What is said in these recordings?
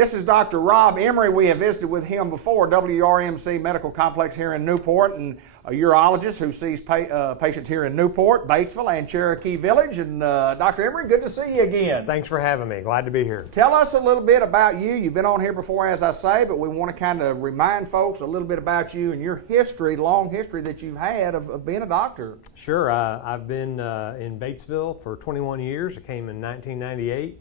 This is Dr. Rob Emery. We have visited with him before, WRMC Medical Complex here in Newport, and a urologist who sees patients here in Newport, Batesville, and Cherokee Village. And Dr. Emery, good to see you again. Thanks for having me. Glad to be here. Tell us a little bit about you. You've been on here before, as I say, but we want to kind of remind folks a little bit about you and your history, long history that you've had of being a doctor. Sure. I've been in Batesville for 21 years. I came in 1998.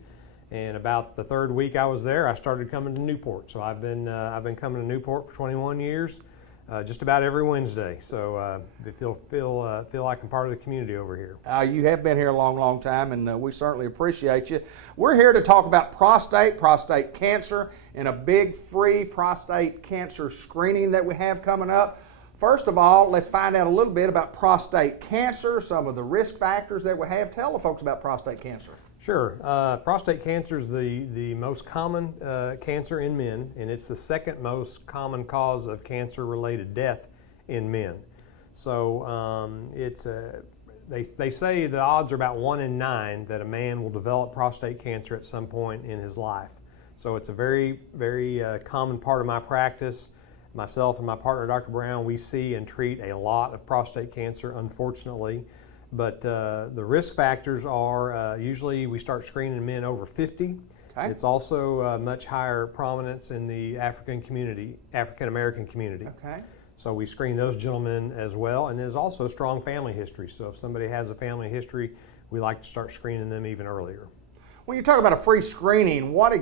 And about the third week I was there, I started coming to Newport. So I've been coming to Newport for 21 years, just about every Wednesday. So I feel like I'm part of the community over here. You have been here a long, long time, and we certainly appreciate you. We're here to talk about prostate cancer, and a big free prostate cancer screening that we have coming up. First of all, let's find out a little bit about prostate cancer, some of the risk factors that we have. Tell the folks about prostate cancer. Sure. Prostate cancer is the most common cancer in men, and it's the second most common cause of cancer-related death in men. So they say the odds are about 1 in 9 that a man will develop prostate cancer at some point in his life. So it's a very, very common part of my practice. Myself and my partner, Dr. Brown, we see and treat a lot of prostate cancer, unfortunately. But the risk factors are usually we start screening men over 50. Okay. It's also much higher prominence in the African American community. Okay. So we screen those gentlemen as well. And there's also strong family history. So if somebody has a family history, we like to start screening them even earlier. When you talk about a free screening, what's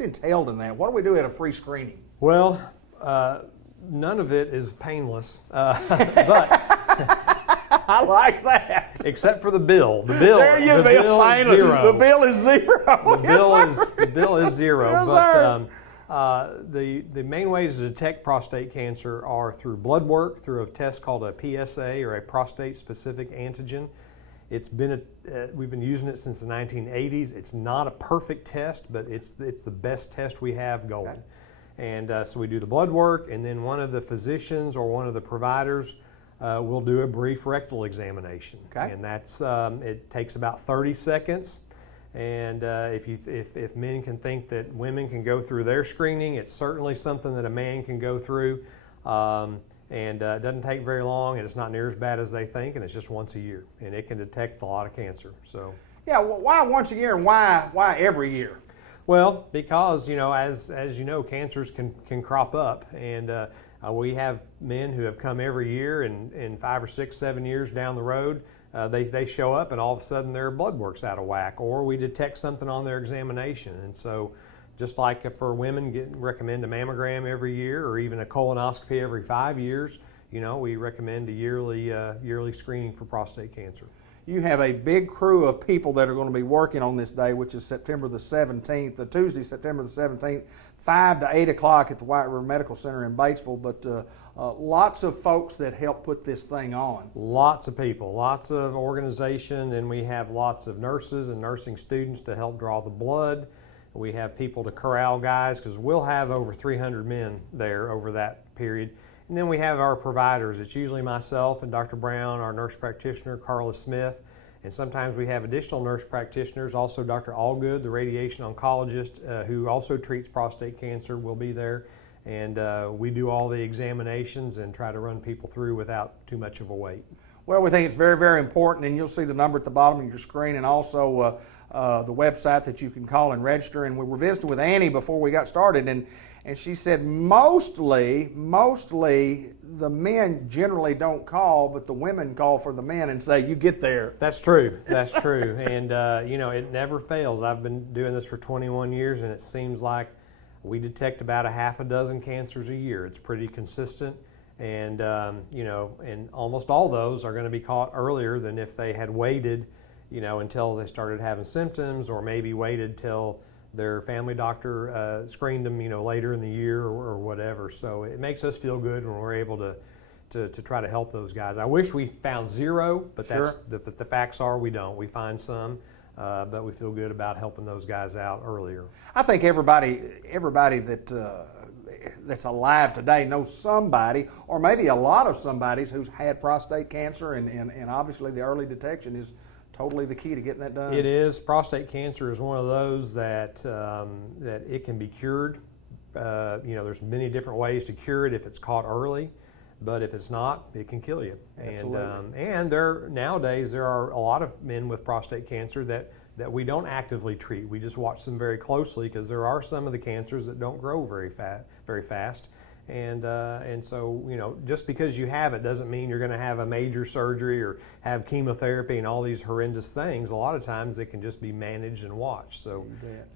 entailed in that? What do we do at a free screening? Well, none of it is painless, but I like that. Except for the bill. The bill is zero. The bill is zero. The bill is zero. Yes, but the main ways to detect prostate cancer are through blood work, through a test called a PSA, or a prostate-specific antigen. We've been using it since the 1980s. It's not a perfect test, but it's the best test we have going. Okay. And so we do the blood work, and then one of the physicians or one of the providers we'll do a brief rectal examination. Okay. And that's it takes about 30 seconds. And if men can think that women can go through their screening, it's certainly something that a man can go through. And it doesn't take very long, and it's not near as bad as they think, and it's just once a year, and it can detect a lot of cancer. So. Yeah. Well, why once a year, and why every year? Well, because as you know, cancers can crop up, and we have men who have come every year, and in 5 or 6, 7 years down the road, they show up, and all of a sudden their blood work's out of whack, or we detect something on their examination. And so, just like for women, recommend a mammogram every year, or even a colonoscopy every 5 years, we recommend a yearly screening for prostate cancer. You have a big crew of people that are going to be working on this day, which is September the 17th, Tuesday, September the 17th, 5 to 8 o'clock at the White River Medical Center in Batesville. But lots of folks that help put this thing on. Lots of people, lots of organization, and we have lots of nurses and nursing students to help draw the blood. We have people to corral guys, because we'll have over 300 men there over that period. And then we have our providers. It's usually myself and Dr. Brown, our nurse practitioner, Carla Smith, and sometimes we have additional nurse practitioners. Also, Dr. Allgood, the radiation oncologist, who also treats prostate cancer, will be there. And we do all the examinations and try to run people through without too much of a wait. Well, we think it's very, very important, and you'll see the number at the bottom of your screen, and also the website that you can call and register. And we were visiting with Annie before we got started, and she said mostly the men generally don't call, but the women call for the men and say, "You get there." That's true. That's true. And it never fails. I've been doing this for 21 years, and it seems like we detect about a half a dozen cancers a year. It's pretty consistent. And and almost all those are going to be caught earlier than if they had waited, until they started having symptoms, or maybe waited till their family doctor screened them, later in the year or whatever. So it makes us feel good when we're able to try to help those guys. I wish we found zero, but Sure. the facts are we don't. We find some, but we feel good about helping those guys out earlier. I think everybody that's alive today knows somebody, or maybe a lot of somebody, who's had prostate cancer, and obviously the early detection is totally the key to getting that done. It is. Prostate cancer is one of those that that it can be cured. There's many different ways to cure it if it's caught early, but if it's not, it can kill you. Absolutely. And nowadays there are a lot of men with prostate cancer that we don't actively treat. We just watch them very closely because there are some of the cancers that don't grow very fast. And so, just because you have it doesn't mean you're going to have a major surgery or have chemotherapy and all these horrendous things. A lot of times it can just be managed and watched. So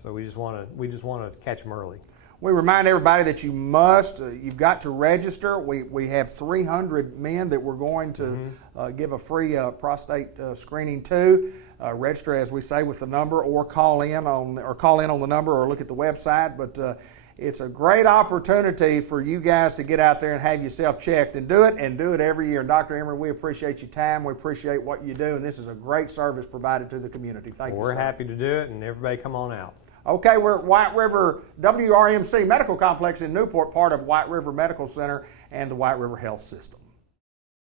we just want to catch them early. We remind everybody that you've got to register. We have 300 men that we're going to give a free prostate screening to. Register, as we say, with the number, or call in on the number, or look at the website. But it's a great opportunity for you guys to get out there and have yourself checked and do it every year. Dr. Emery, we appreciate your time. We appreciate what you do, and this is a great service provided to the community. Thank you, sir. We're happy to do it, and everybody come on out. Okay, we're at White River WRMC Medical Complex in Newport, part of White River Medical Center and the White River Health System.